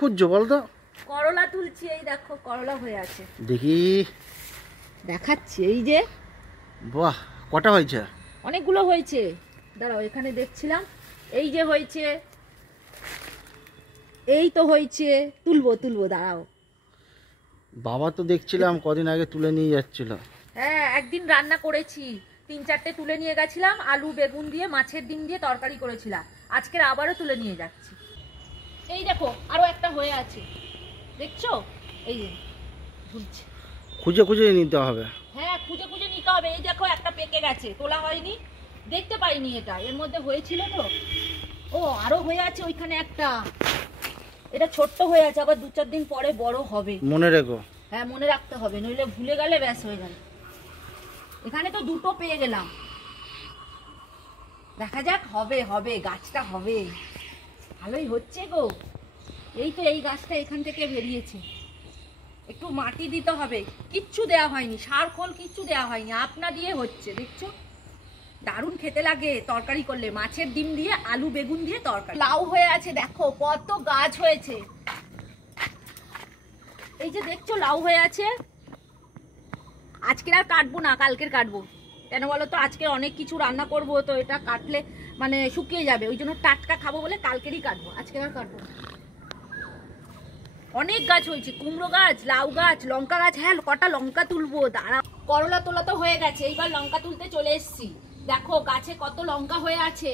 খুঁজছো বলতো? করলা তুলছি, এই দেখো করলা হয়ে আছে, দেখি দেখাচ্ছি। এই যে বাহ, কটা হয়েছে? অনেকগুলো হয়েছে, দাঁড়াও এখানে দেখছিলাম। এই যে হয়েছে, এই তো হয়েছে, তুলবো তুলবো দাঁড়াও। বাবা তো দেখছিলাম কদিন আগে তুলে নিয়ে যাচ্ছিল। হ্যাঁ, একদিন রান্না করেছি, 3-4টে তুলে নিয়ে গেছিলাম, আলু বেগুন দিয়ে মাছের ডিম দিয়ে তরকারি করেছিলাম। আজকের আবারও তুলে নিয়ে যাচ্ছি। এই দেখো আরো একটা হয়ে আছে, দেখছো? এই যে ঝুলছে। খুঁজে খুঁজে নিতে হবে। হ্যাঁ, খুঁজে খুঁজে নিতে হবে। এই দেখো একটা পেকে গেছে, তোলা হয়নি, দেখতে পাইনি, এটা এর মধ্যে হয়েছিল তো। ও আরো হয়ে আছে ওইখানে একটা, এটা ছোট্ট হয়ে আছে, আবার 2-4 দিন পরে বড় হবে, মনে রেখো। হ্যাঁ মনে রাখতে হবে, নইলে ভুলে গেলে ব্যাস হয়ে যাবে। এখানে তো দুটো পেয়ে গেলাম, দেখা যাক, হবে হবে, গাছটা হবে, ভালোই হচ্ছে গো। এই তো এই গাছটা এখান থেকে বেরিয়েছে, একটু মাটি দিতে হবে, কিচ্ছু দেওয়া হয়নি, সার খোল কিচ্ছু দেওয়া হয়নি, আপনা দিয়ে হচ্ছে, দেখছো? দারুণ খেতে লাগে তরকারি করলে, মাছের ডিম দিয়ে আলু বেগুন দিয়ে তরকারি। লাউ হয়ে আছে, দেখো কত গাছ হয়েছে। এই যে দেখছো লাউ হয়ে আছে। আজকের আর কাটবো না, কালকের কাটবো। কেন বলো তো, আজকে অনেক কিছু রান্না করব, তো এটা কাটলে মানে শুকিয়ে যাবে, ওই জন্য টাটকা খাবো বলে কালকেরই কাটবো, আজকে আর কাটবো না। অনেক গাছ হয়েছে, কুমড়ো গাছ, লাউ গাছ, লঙ্কা গাছ। হ্যাঁ, কটা লঙ্কা তুলবো, দাঁড়া। করলা তোলা তো হয়ে গেছে, এইবার লঙ্কা তুলতে চলে এসেছি। দেখো গাছে কত লঙ্কা হয়ে আছে,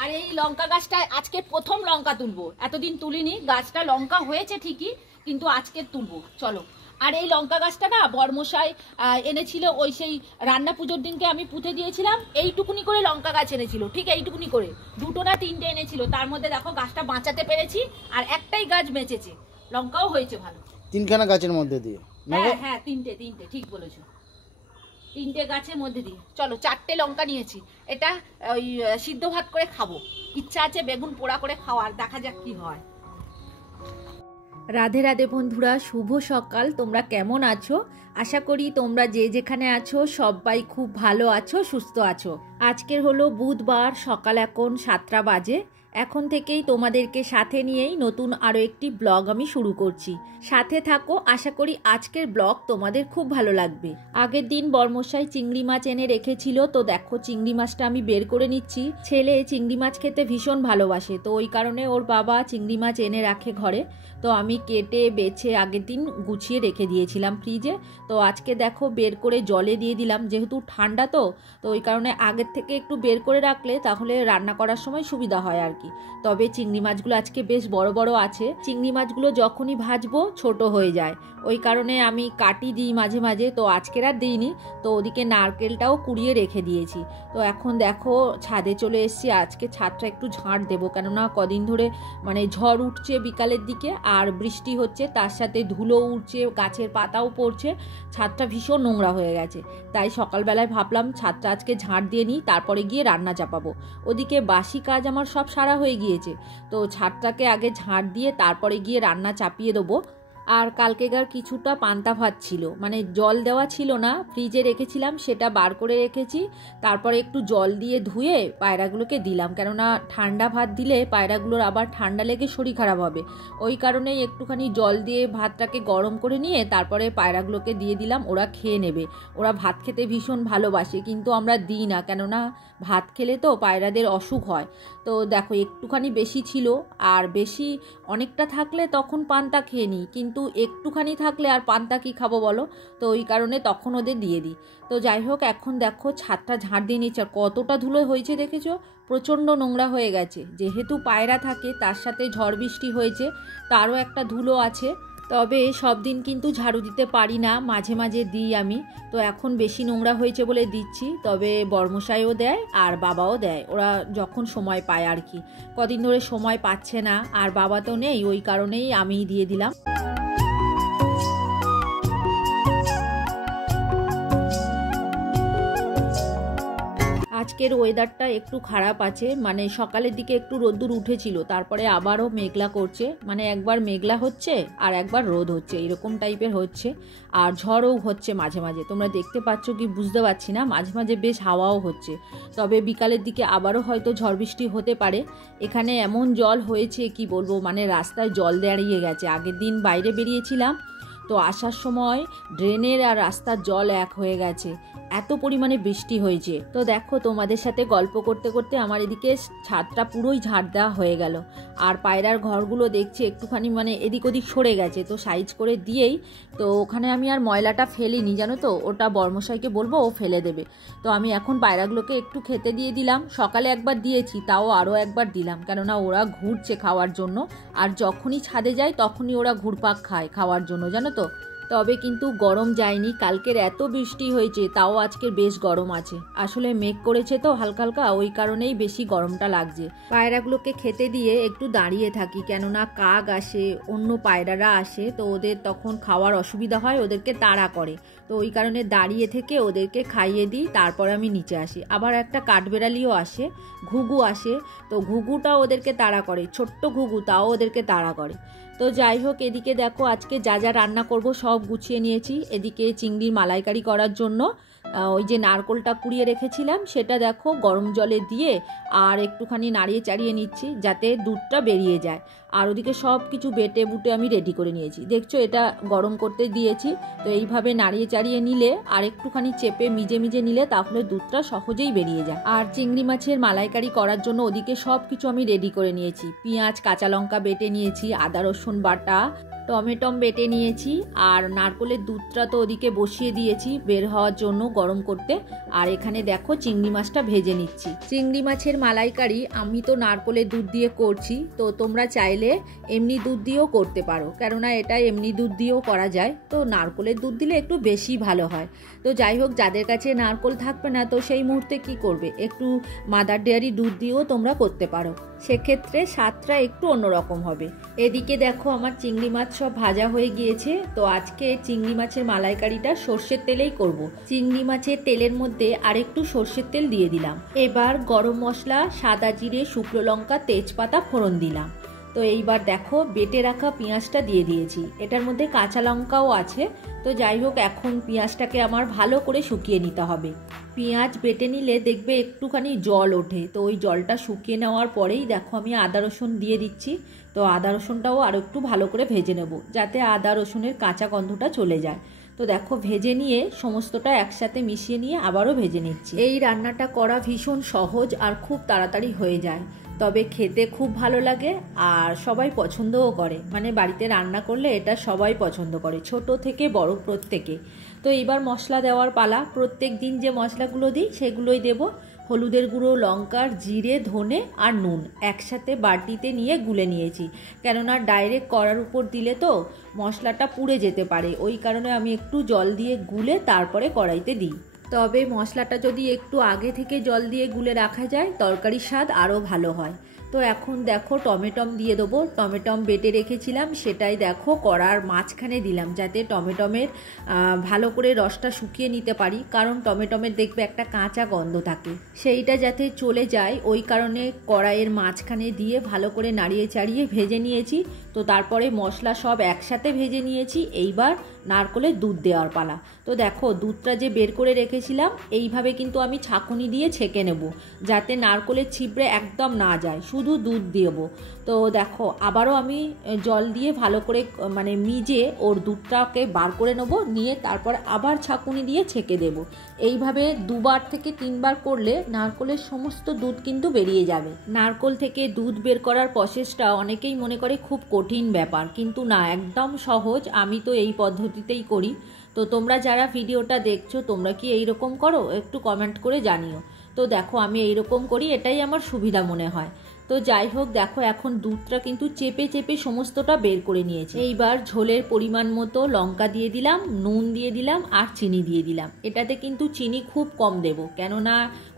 আর এই লঙ্কা গাছটা আজকে প্রথম লঙ্কা তুলবো, এতদিন তুলিনি। গাছটা লঙ্কা হয়েছে ঠিকই, কিন্তু আজকে তুলবো, চলো। আর এই লঙ্কা গাছটা না বর্মশাই এনেছিল, ওই সেই রান্না পুজোর দিনকে আমি পুঁতে দিয়েছিলাম, এইটুকুনি করে লঙ্কা গাছ এনেছিল, ঠিক এইটুকুনি করে, 2টো না 3টে এনেছিল। তার মধ্যে দেখো গাছটা বাঁচাতে পেরেছি, আর একটাই গাছ বেঁচেছে, লঙ্কাও হয়েছে ভালো। 3খানা গাছের মধ্যে দিয়ে? হ্যাঁ হ্যাঁ, 3টে, ঠিক বলেছো, 3টে গাছের মধ্যে দিয়ে। চলো, 4টে লঙ্কা নিয়েছি, এটা ওই সিদ্ধ ভাত করে খাবো, ইচ্ছা আছে বেগুন পোড়া করে খাওয়ার, দেখা যাক কি হয়। রাধে রাধে বন্ধুরা, শুভ সকাল। তোমরা কেমন আছো? আশা করি তোমরা যে যেখানে আছো সবাই খুব ভালো আছো, সুস্থ আছো। আজকের হলো বুধবার, সকাল এখন 7টা বাজে। এখন থেকেই তোমাদেরকে সাথে নিয়েই নতুন আরও একটি ব্লগ আমি শুরু করছি, সাথে থাকো। আশা করি আজকের ব্লগ তোমাদের খুব ভালো লাগবে। আগের দিন বর্মশাই চিংড়ি মাছ এনে রেখেছিল, তো দেখো চিংড়ি মাছটা আমি বের করে নিচ্ছি। ছেলে চিংড়ি মাছ খেতে ভীষণ ভালোবাসে, তো ওই কারণে ওর বাবা চিংড়ি মাছ এনে রাখে ঘরে, তো আমি কেটে বেছে আগের দিন গুছিয়ে রেখে দিয়েছিলাম ফ্রিজে। তো আজকে দেখো বের করে জলে দিয়ে দিলাম, যেহেতু ঠান্ডা তো ওই কারণে আগের থেকে একটু বের করে রাখলে তাহলে রান্না করার সময় সুবিধা হয় আর কি। তবে চিংড়ি মাছগুলো আজকে বেশ বড় বড় আছে, চিংড়ি মাছগুলো যখনই ভাজবো ছোট হয়ে যায়, ওই কারণে আমি কাটি দিই মাঝে মাঝে, তো আজকের আর দিইনি। তো ওদিকে নারকেলটাও কুড়িয়ে রেখে দিয়েছি। তো এখন দেখো ছাদে চলে এসেছি, আজকে ছাদটা একটু ঝাঁট দেবো, কেননা কদিন ধরে মানে ঝড় উঠছে বিকালের দিকে, আর বৃষ্টি হচ্ছে, তার সাথে ধুলো উঠছে, গাছের পাতাও পড়ছে, ছাদটা ভীষণ নোংরা হয়ে গেছে। তাই সকালবেলায় ভাবলাম ছাদটা আজকে ঝাঁট দিয়ে নিই, তারপরে গিয়ে রান্না চাপাবো। ওদিকে বাসি কাজ আমার সব সারা হয়ে গিয়েছে, তো ছাদটাকে আগে ঝাঁট দিয়ে তারপরে গিয়ে রান্না চাপিয়ে দেবো। আর কালকেকার কিছুটা পান্তা ভাত ছিল, মানে জল দেওয়া ছিল না, ফ্রিজে রেখেছিলাম, সেটা বার করে রেখেছি। তারপরে একটু জল দিয়ে ধুয়ে পায়রাগুলোকে দিলাম, কেননা ঠান্ডা ভাত দিলে পায়রাগুলোর আবার ঠান্ডা লেগে শরীর খারাপ হবে, ওই কারণেই একটুখানি জল দিয়ে ভাতটাকে গরম করে নিয়ে তারপরে পায়রাগুলোকে দিয়ে দিলাম, ওরা খেয়ে নেবে। ওরা ভাত খেতে ভীষণ ভালোবাসে, কিন্তু আমরা দিই না, কেননা ভাত খেলে তো পায়রাদের অসুখ হয়। তো দেখো একটুখানি বেশি ছিল, আর বেশি অনেকটা থাকলে তখন পান্তা খেয়ে নিই, কিন্তু একটুখানি থাকলে আর পান্তা কি খাবো বলো, তো ওই কারণে তখন ওদের দিয়ে দিই। তো যাই হোক, এখন দেখো ছাদটা ঝাঁট দিয়ে নিচ্ছে, আর কতটা ধুলো হয়েছে দেখেছো, প্রচণ্ড নোংরা হয়ে গেছে। যেহেতু পায়রা থাকে, তার সাথে ঝড় বৃষ্টি হয়েছে, তারও একটা ধুলো আছে। তবে সব দিন কিন্তু ঝাড়ু দিতে পারি না, মাঝে মাঝে দিই আমি। তো এখন বেশি নোংরা হয়েছে বলে দিচ্ছি, তবে বর্মশাইও দেয় আর বাবাও দেয়, ওরা যখন সময় পায় আর কি। কদিন ধরে সময় পাচ্ছে না, আর বাবা তো নেই, ওই কারণেই আমিই দিয়ে দিলাম। আজকের ওয়েদারটা একটু খারাপ আছে, মানে সকালের দিকে একটু রোদ্দুর উঠেছিল, তারপরে আবারও মেঘলা করছে, মানে একবার মেঘলা হচ্ছে আর একবার রোদ হচ্ছে, এরকম টাইপের হচ্ছে। আর ঝড়ও হচ্ছে মাঝে মাঝে, তোমরা দেখতে পাচ্ছ কি বুঝতে পারছি না, মাঝে মাঝে বেশ হাওয়াও হচ্ছে। তবে বিকালের দিকে আবারও হয়তো ঝড় বৃষ্টি হতে পারে। এখানে এমন জল হয়েছে কি বলবো, মানে রাস্তায় জল দাঁড়িয়ে গেছে। আগের দিন বাইরে বেরিয়েছিলাম, তো আসার সময় ড্রেনের আর রাস্তার জল এক হয়ে গেছে, এত পরিমাণে বৃষ্টি হয়েছে। তো দেখো তোমাদের সাথে গল্প করতে করতে আমার এদিকে ছাদটা পুরোই ঝাড় দেওয়া হয়ে গেল। আর পায়রার ঘরগুলো দেখছি একটুখানি মানে এদিক ওদিক সরে গেছে, তো সাইজ করে দিয়েই তো ওখানে আমি আর ময়লাটা ফেলিনি, জানো তো, ওটা বর্মশাইকে বলবো, ও ফেলে দেবে। তো আমি এখন পায়রাগুলোকে একটু খেতে দিয়ে দিলাম। সকালে একবার দিয়েছি, তাও আরও একবার দিলাম, কেননা ওরা ঘুরছে খাওয়ার জন্য। আর যখনই ছাদে যায় তখনই ওরা ঘুরপাক খায় খাওয়ার জন্য, জানো তো। তবে কিন্তু গরম যায়নি, কালকের এত বৃষ্টি হয়েছে তাও আজকের বেশ গরম আছে। আসলে মেঘ করেছে তো হালকা হালকা, ওই কারণেই বেশি গরমটা লাগছে। পায়রাগুলোকে খেতে দিয়ে একটু দাঁড়িয়ে থাকি, কেননা কাক আসে, অন্য পায়রারা আসে, তো ওদের তখন খাওয়ার অসুবিধা হয়, ওদেরকে তাড়া করে। তো ওই কারণে দাঁড়িয়ে থেকে ওদেরকে খাইয়ে দিই, তারপর আমি নিচে আসি। আবার একটা কাঠবেড়ালিও আসে, ঘুঘু আসে, তো ঘুঘুটাও ওদেরকে তাড়া করে, ছোট্ট ঘুঘু, তাও ওদেরকে তাড়া করে। তো যাই হোক, এদিকে দেখো আজকে যা যা রান্না করব সব গুছিয়ে নিয়েছি। এদিকে চিংড়ির মালাইকারি করার জন্য ওই যে নারকোলটা কুড়িয়ে রেখেছিলাম, সেটা দেখো গরম জলে দিয়ে আর একটুখানি নাড়িয়ে চাড়িয়ে নিচ্ছি যাতে দুধটা বেরিয়ে যায়। আর ওদিকে সব কিছু বেটে বুটে আমি রেডি করে নিয়েছি, দেখছো এটা গরম করতে দিয়েছি। তো এইভাবে নাড়িয়ে চাড়িয়ে নিলে আর একটুখানি চেপে মিজে মিজে নিলে তাহলে দুধটা সহজেই বেরিয়ে যায়। আর চিংড়ি মাছের মালাইকারি করার জন্য ওদিকে সব কিছু আমি রেডি করে নিয়েছি। পেঁয়াজ কাঁচা লঙ্কা বেটে নিয়েছি, আদা রসুন বাটা, টমেটম বেটে নিয়েছি, আর নারকোলের দুধটা তো ওদিকে বসিয়ে দিয়েছি বের হওয়ার জন্য গরম করতে। আর এখানে দেখো চিংড়ি মাছটা ভেজে নিচ্ছি। চিংড়ি মাছের মালাইকারি আমি তো নারকোলের দুধ দিয়ে করছি, তো তোমরা চাইলে এমনি দুধ দিয়েও করতে পারো, কেননা এটা এমনি দুধ দিয়েও করা যায়, তো নারকোলের দুধ দিলে একটু বেশি ভালো হয়। তো যাই হোক, যাদের কাছে নারকোল থাকবে না তো সেই মুহূর্তে কি করবে, একটু মাদার ডেয়ারি দুধ দিয়েও তোমরা করতে পারো, সেক্ষেত্রে স্বাদটা একটু অন্যরকম হবে। এদিকে দেখো আমার চিংড়ি মাছ সব ভাজা হয়ে গিয়েছে। তো আজকে চিংড়ি মাছের মালাইকারিটা সর্ষের তেলেই করব। চিংড়ি মাছের তেলের মধ্যে আরেকটু সর্ষের তেল দিয়ে দিলাম। এবার গরম মশলা, সাদা জিরে, শুকনো লঙ্কা, তেজপাতা ফোড়ন দিলাম। তো এইবার দেখো বেটে রাখা পেঁয়াজটা দিয়ে দিয়েছি, এটার মধ্যে কাঁচা লঙ্কাও আছে। তো যাই হোক, এখন পেঁয়াজটাকে আমার ভালো করে শুকিয়ে নিতে হবে। পেঁয়াজ বেটে নিলে দেখবে একটুখানি জল ওঠে, তো ওই জলটা শুকিয়ে নেওয়ার পরেই দেখো আমি আদা রসুন দিয়ে দিচ্ছি। তো আদা রসুনটাও আরও একটু ভালো করে ভেজে নেব, যাতে আদা রসুনের কাঁচা গন্ধটা চলে যায়। তো দেখো ভেজে নিয়ে সমস্তটা একসাথে মিশিয়ে নিয়ে আবারও ভেজে নিচ্ছি। এই রান্নাটা করা ভীষণ সহজ আর খুব তাড়াতাড়ি হয়ে যায়, তবে খেতে খুব ভালো লাগে আর সবাই পছন্দও করে। মানে বাড়িতে রান্না করলে এটা সবাই পছন্দ করে, ছোট থেকে বড় প্রত্যেকে। তো এইবার মশলা দেওয়ার পালা। প্রত্যেক দিন যে মশলাগুলো দিই সেগুলোই দেব। হলুদের গুঁড়ো, লঙ্কার, জিরে, ধনে আর নুন একসাথে বাটিতে নিয়ে গুলে নিয়েছি, কেননা ডাইরেক্ট কড়ার উপর দিলে তো মশলাটা পুড়ে যেতে পারে, ওই কারণে আমি একটু জল দিয়ে গুলে তারপরে কড়াইতে দিই। তবে মশলাটা যদি একটু আগে থেকে জল দিয়ে গুলে রাখা যায় তরকারির স্বাদ আরও ভালো হয়। তো এখন দেখো টমেটম দিয়ে দেবো। টমেটম বেটে রেখেছিলাম, সেটাই দেখো কড়ার মাঝখানে দিলাম, যাতে টমেটমের ভালো করে রসটা শুকিয়ে নিতে পারি, কারণ টমেটমের দেখবে একটা কাঁচা গন্ধ থাকে, সেইটা যাতে চলে যায়, ওই কারণে কড়াইয়ের মাঝখানে দিয়ে ভালো করে নাড়িয়ে চাড়িয়ে ভেজে নিয়েছি। তো তারপরে মশলা সব একসাথে ভেজে নিয়েছি। এইবার নারকোলের দুধ দেওয়ার পালা। তো দেখো দুধটা যে বের করে রেখেছিলাম, এইভাবে কিন্তু আমি ছাঁকুনি দিয়ে ছেঁকে নেব, যাতে নারকোলের ছিবড়ে একদম না যায়, শুধু দুধ দেবো। তো দেখো আবারও আমি জল দিয়ে ভালো করে মানে মিজে ওর দুধটাকে বার করে নেবো, নিয়ে তারপর আবার ছাঁকুনি দিয়ে ছেঁকে দেব। এইভাবে 2বার থেকে 3বার করলে নারকোলের সমস্ত দুধ কিন্তু বেরিয়ে যাবে। নারকোল থেকে দুধ বের করার প্রসেসটা অনেকেই মনে করে খুব কঠিন ব্যাপার, কিন্তু না, একদম সহজ। আমি তো এই পদ্ধতিতেই করি। তো তোমরা যারা ভিডিওটা দেখছো তোমরা কি এইরকম করো, একটু কমেন্ট করে জানিও। তো দেখো আমি এইরকম করি, এটাই আমার সুবিধা মনে হয়। তো যাই হোক, দেখো এখন দুধটা কিন্তু চেপে চেপে সমস্তটা বের করে নিয়েছি। এইবার ঝোলের পরিমাণ মতো লঙ্কা দিয়ে দিলাম, নুন দিয়ে দিলাম আর চিনি দিয়ে দিলাম। এটাতে কিন্তু চিনি খুব কম দেব, কেননা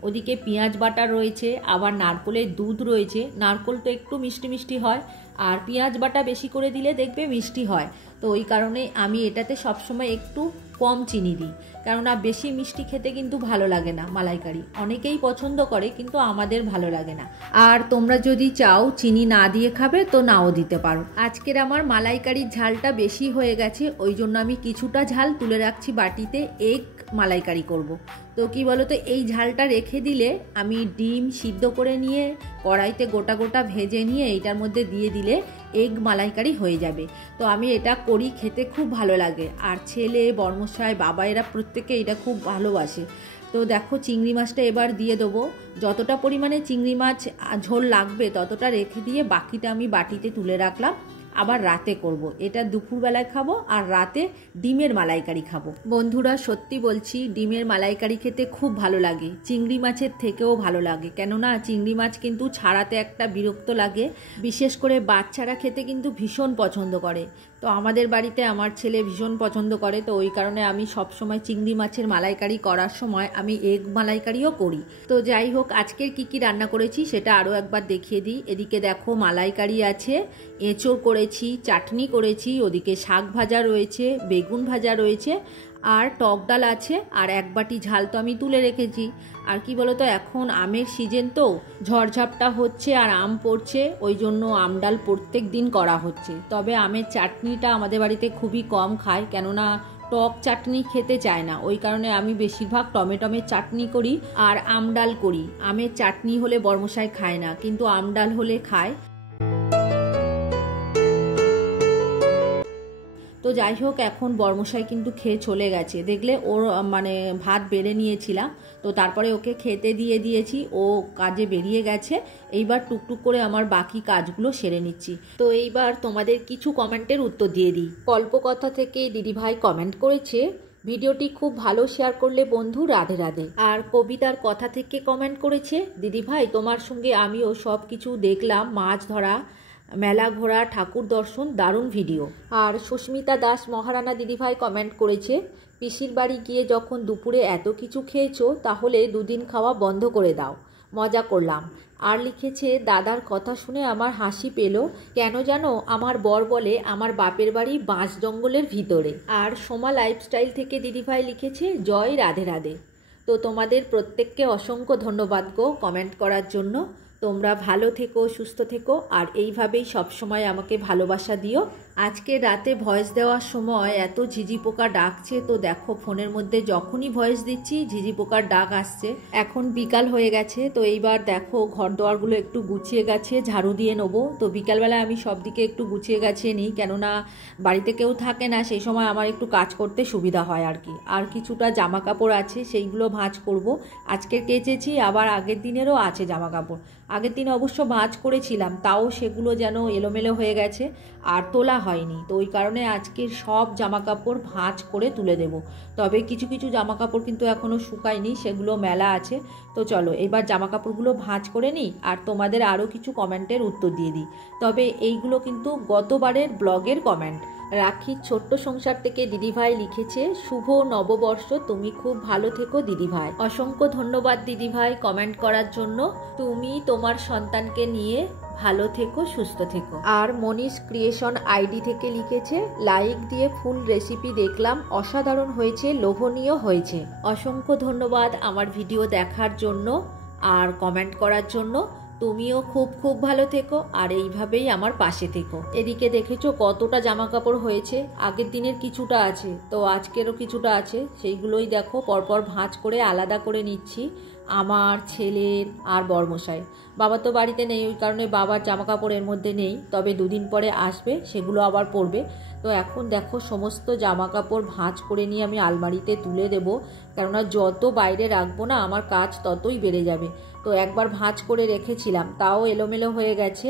ওদিকে পেঁয়াজ বাটা রয়েছে, আবার নারকোলের দুধ রয়েছে। নারকোল তো একটু মিষ্টি মিষ্টি হয়, আর পেঁয়াজ বাটা বেশি করে দিলে দেখবে মিষ্টি হয়। তো ওই কারণে আমি এটাতে সবসময় একটু কম চিনি দিই, কেননা বেশি মিষ্টি খেতে কিন্তু ভালো লাগে না মালাইকারি। অনেকেই পছন্দ করে কিন্তু আমাদের ভালো লাগে না। আর তোমরা যদি চাও চিনি না দিয়ে খাবে তো নাও দিতে পারো। আজকের আমার মালাইকারির ঝালটা বেশি হয়ে গেছে, ওই জন্য আমি কিছুটা ঝাল তুলে রাখছি বাটিতে, এগ মালাইকারি করব। তো কি বলো তো, এই ঝালটা রেখে দিলে আমি ডিম সিদ্ধ করে নিয়ে কড়াইতে গোটা গোটা ভেজে নিয়ে এইটার মধ্যে দিয়ে দিলে এগ মালাইকারি হয়ে যাবে। তো আমি এটা করি, খেতে খুব ভালো লাগে। আর ছেলে, বর্মশাই, বাবা এরা প্রত্যেকে এটা খুব ভালোবাসে। তো দেখো চিংড়ি মাছটা এবার দিয়ে দেবো। যতটা পরিমাণে চিংড়ি মাছ ঝোল লাগবে ততটা রেখে দিয়ে বাকিটা আমি বাটিতে তুলে রাখলাম। আবার রাতে করব, এটা দুপুরবেলায় খাবো আর রাতে ডিমের মালাইকারি খাবো। বন্ধুরা সত্যি বলছি, ডিমের মালাইকারি খেতে খুব ভালো লাগে, চিংড়ি মাছের থেকেও ভালো লাগে। কেননা চিংড়ি মাছ কিন্তু ছাড়াতে একটা বিরক্ত লাগে, বিশেষ করে বাচ্চারা খেতে কিন্তু ভীষণ পছন্দ করে। তো আমাদের বাড়িতে আমার ছেলে ভীষণ পছন্দ করে, তো ওই কারণে আমি সবসময় চিংড়ি মাছের মালাইকারি করার সময় আমি এগ মালাইকারিও করি। তো যাই হোক, আজকের কি কি রান্না করেছি সেটা আরও একবার দেখিয়ে দিই। এদিকে দেখো মালাইকারি আছে, এঁচোড় করেছি, চাটনি করেছি, ওদিকে শাক ভাজা রয়েছে, বেগুন ভাজা রয়েছে, আর টক ডাল আছে, আর এক বাটি ঝাল তো আমি তুলে রেখেছি। আর কি বলতো, এখন আমের সিজন, তো ঝড়ঝাপটা হচ্ছে আর আম পড়ছে, ওই জন্য আম ডাল প্রত্যেক দিন করা হচ্ছে। তবে আমের চাটনিটা আমাদের বাড়িতে খুবই কম খায়, কেননা টক চাটনি খেতে চায় না, ওই কারণে আমি বেশিরভাগ টমেটোমের চাটনি করি আর আম ডাল করি। আমের চাটনি হলে বর্মশাই খায় না, কিন্তু আম ডাল হলে খায়। তো যাই হোক, এখন বর্মশাই কিন্তু খেয়ে চলে গেছে, দেখলে ওর মানে ভাত বেড়ে নিয়েছিলাম, তো তারপরে ওকে খেতে দিয়ে দিয়েছি, ও কাজে বেরিয়ে গেছে। এইবার টুকটুক করে আমার বাকি কাজগুলো সেরে নিচ্ছি। তো এইবার তোমাদের কিছু কমেন্টের উত্তর দিয়ে দিই। কল্পকথা থেকে দিদিভাই কমেন্ট করেছে, ভিডিওটি খুব ভালো, শেয়ার করলে বন্ধু, রাধে রাধে। আর কবিতার কথা থেকে কমেন্ট করেছে, দিদিভাই তোমার সঙ্গে আমিও সব কিছু দেখলাম, মাছ ধরা, মেলা ঘোরা, ঠাকুর দর্শন, দারুণ ভিডিও। আর সুস্মিতা দাস মহারানা দিদিভাই কমেন্ট করেছে, পিসির বাড়ি গিয়ে যখন দুপুরে এত কিছু খেয়েছো তাহলে দুদিন খাওয়া বন্ধ করে দাও, মজা করলাম। আর লিখেছে, দাদার কথা শুনে আমার হাসি পেল, কেন জানো, আমার বর বলে আমার বাপের বাড়ি বাঁশ জঙ্গলের ভিতরে। আর সোমা লাইফস্টাইল থেকে দিদিভাই লিখেছে, জয় রাধে রাধে। তো তোমাদের প্রত্যেককে অসংখ্য ধন্যবাদ গো কমেন্ট করার জন্য। তোমরা ভালো থেকো, সুস্থ থেকো, আর এইভাবেই সবসময় আমাকে ভালোবাসা দিও। আজকে রাতে ভয়েস দেওয়ার সময় এত ঝিঝি পোকা ডাকছে, তো দেখো ফোনের মধ্যে যখনই ভয়েস দিচ্ছি ঝিঝি পোকার ডাক আসছে। এখন বিকাল হয়ে গেছে, তো এইবার দেখো ঘর দোয়ারগুলো একটু গুছিয়ে গেছে, ঝাড়ু দিয়ে নেবো। তো বিকালবেলা আমি সব দিকে একটু গুছিয়ে গাছিয়ে নিই, কেননা বাড়িতে কেউ থাকে না, সেই সময় আমার একটু কাজ করতে সুবিধা হয় আর কি। আর কিছুটা জামা কাপড় আছে, সেইগুলো ভাঁজ করব। আজকের কেচেছি, আবার আগের দিনেরও আছে জামা কাপড়। আগের দিন অবশ্য ভাঁজ করেছিলাম, তাও সেগুলো যেন এলোমেলো হয়ে গেছে আর তোলা হয়নি, তো ওই কারণে আজকের সব জামা কাপড় ভাঁজ করে তুলে দেব। তবে কিছু কিছু জামা কাপড় কিন্তু এখনও শুকায়নি, সেগুলো মেলা আছে। তো চলো এবার জামা কাপড়গুলো ভাঁজ করে নিই আর তোমাদের আরও কিছু কমেন্টের উত্তর দিয়ে দিই। তবে এইগুলো কিন্তু গতবারের ব্লগের কমেন্ট। রাখির ছোট্ট সংসার থেকে দিদিভাই লিখেছে, শুভ নববর্ষ, তুমি খুব ভালো থেকো দিদিভাই। অসংখ্য ধন্যবাদ দিদিভাই কমেন্ট করার জন্য। তুমি তোমার সন্তানকে নিয়ে ভালো থেকো, সুস্থ থেকো। আর মনীষ ক্রিয়েশন আইডি থেকে লিখেছে, লাইক দিয়ে ফুল রেসিপি দেখলাম, অসাধারণ হয়েছে, লোভনীয় হয়েছে। অসংখ্য ধন্যবাদ আমার ভিডিও দেখার জন্য আর কমেন্ট করার জন্য। তুমিও খুব খুব ভালো থেকো আর এইভাবেই আমার পাশে থেকো। এদিকে দেখেছো কতটা জামা কাপড় হয়েছে, আগের দিনের কিছুটা আছে, তো আজকেরও কিছুটা আছে, সেইগুলোই দেখো পরপর ভাঁজ করে আলাদা করে নিচ্ছি। আমার ছেলের আর বর্মশাই, বাবা তো বাড়িতে নেই, ওই কারণে বাবার জামা কাপড় এর মধ্যে নেই, তবে দুদিন পরে আসবে, সেগুলো আবার পরবে। তো এখন দেখো সমস্ত জামা কাপড় ভাঁজ করে নিয়ে আমি আলমারিতে তুলে দেব, কেননা যত বাইরে রাখবো না আমার কাজ ততই বেড়ে যাবে। তো একবার ভাঁজ করে রেখেছিলাম, তাও এলোমেলো হয়ে গেছে,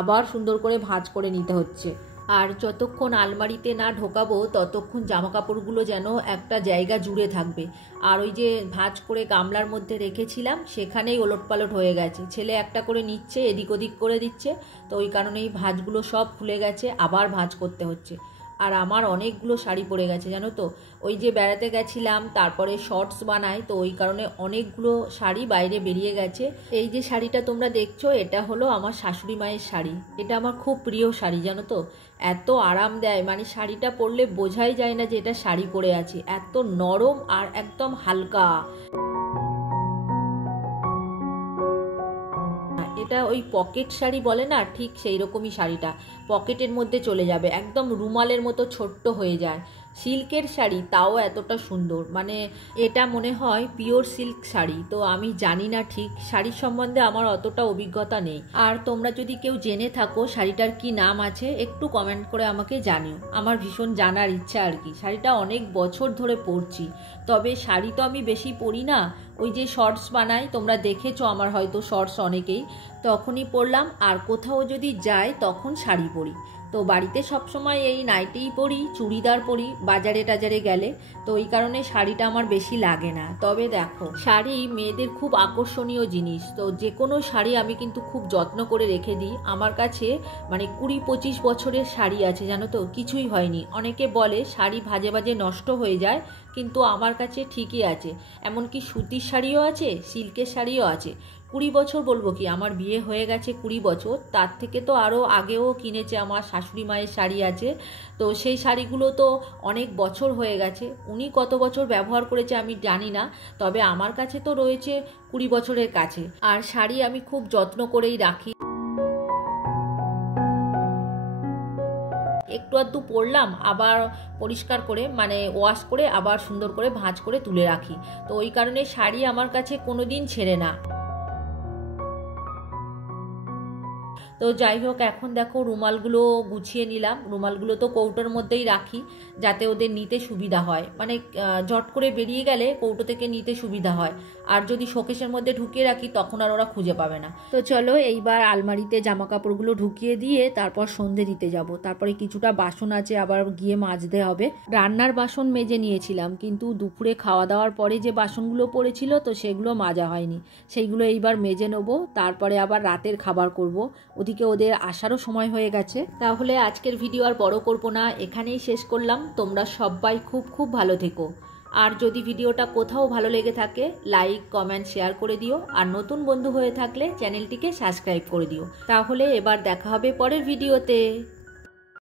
আবার সুন্দর করে ভাঁজ করে নিতে হচ্ছে। আর যতক্ষণ আলমারিতে না ঢোকাবো ততক্ষণ জামা কাপড়গুলো যেন একটা জায়গা জুড়ে থাকবে। আর ওই যে ভাঁজ করে গামলার মধ্যে রেখেছিলাম সেখানেই ওলটপালট হয়ে গেছে, ছেলে একটা করে নিচ্ছে, এদিক ওদিক করে দিচ্ছে, তো ওই কারণেই ভাঁজগুলো সব খুলে গেছে, আবার ভাঁজ করতে হচ্ছে। আর আমার অনেকগুলো শাড়ি পরে গেছে জানো তো, ওই যে বেড়াতে গেছিলাম তারপরে শর্টস বানাই, তো ওই কারণে অনেকগুলো শাড়ি বাইরে বেরিয়ে গেছে। এই যে শাড়িটা তোমরা দেখছো এটা হলো আমার শাশুড়ি মায়ের শাড়ি। এটা আমার খুব প্রিয় শাড়ি জানো তো, এত আরাম দেয়, মানে শাড়িটা পরলে বোঝাই যায় না যে এটা শাড়ি পরে আছে, এত নরম আর একদম হালকা। এটা ওই পকেট শাড়ি বলে না, ঠিক সেই রকমই শাড়িটা, পকেটের মধ্যে চলে যাবে, একদম রুমালের মতো ছোট্ট হয়ে যায়। সিল্কের শাড়ি, তাও এতটা সুন্দর, মানে এটা মনে হয় পিওর সিল্ক শাড়ি। তো আমি জানি না ঠিক, শাড়ির সম্বন্ধে আমার অতটা অভিজ্ঞতা নেই। আর তোমরা যদি কেউ জেনে থাকো শাড়িটার কি নাম আছে একটু কমেন্ট করে আমাকে জানিও, আমার ভীষণ জানার ইচ্ছা আর কি। শাড়িটা অনেক বছর ধরে পরছি, তবে শাড়ি তো আমি বেশি পরি না, ওই যে শর্টস বানাই তোমরা দেখেছো আমার হয়তো শর্টস অনেকেই, তখনই পরলাম। আর কোথাও যদি যাই তখন শাড়ি পরি। তো বাড়িতে সবসময় এই নাইটিই পরি, চুড়িদার পরি বাজারে টাজারে গেলে, তো এই কারণে শাড়িটা আমার বেশি লাগে না। তবে দেখো, শাড়ি মেয়েদের খুব আকর্ষণীয় জিনিস, তো যে কোনো শাড়ি আমি কিন্তু খুব যত্ন করে রেখে দিই। আমার কাছে মানে 20-25 বছরের শাড়ি আছে জানো তো, কিছুই হয়নি। অনেকে বলে শাড়ি ভাজে ভাজে নষ্ট হয়ে যায়, কিন্তু আমার কাছে ঠিকই আছে। এমনকি সুতির শাড়িও আছে, সিল্কের শাড়িও আছে। 20 বছর বলবো কি, আমার বিয়ে হয়ে গেছে 20 বছর, তার থেকে তো আরও আগেও কিনেছে আমার শাশুড়ি মায়ের শাড়ি আছে। তো সেই শাড়িগুলো তো অনেক বছর হয়ে গেছে, উনি কত বছর ব্যবহার করেছে আমি জানি না, তবে আমার কাছে তো রয়েছে 20 বছরের কাছে। আর শাড়ি আমি খুব যত্ন করেই রাখি। একটু আধটু পরলাম, আবার পরিষ্কার করে মানে ওয়াশ করে আবার সুন্দর করে ভাঁজ করে তুলে রাখি। তো ওই কারণে শাড়ি আমার কাছে কোনোদিন ছেড়ে না। তো যাই হোক, এখন দেখো রুমালগুলো গুছিয়ে নিলাম। রুমালগুলো তো কৌটোর মধ্যেই রাখি যাতে ওদের নিতে সুবিধা হয়, মানে জট করে বেরিয়ে গেলে কৌটো থেকে নিতে সুবিধা হয়। আর যদি শোকেসের মধ্যে ঢুকিয়ে রাখি তখন আর ওরা খুঁজে পাবে না। তো চলো এইবার আলমারিতে জামা কাপড়গুলো ঢুকিয়ে দিয়ে তারপর সন্ধে দিতে যাব। তারপরে কিছুটা বাসন আছে আবার গিয়ে মাজতে হবে। রান্নার বাসন মেজে নিয়েছিলাম, কিন্তু দুপুরে খাওয়া দাওয়ার পরে যে বাসনগুলো পড়েছিল তো সেগুলো মাজা হয়নি, সেইগুলো এইবার মেজে নেবো। তারপরে আবার রাতের খাবার করব, ওদিকে ওদের আসারও সময় হয়ে গেছে। তাহলে আজকের ভিডিও আর বড় করব না, এখানেই শেষ করলাম। তোমরা সবাই খুব খুব ভালো থেকো। আর যদি ভিডিওটা কোথাও ভালো লেগে থাকে লাইক কমেন্ট শেয়ার করে দিও, আর নতুন বন্ধু হয়ে থাকলে চ্যানেলটিকে সাবস্ক্রাইব করে দিও। তাহলে এবার দেখা হবে পরের ভিডিওতে।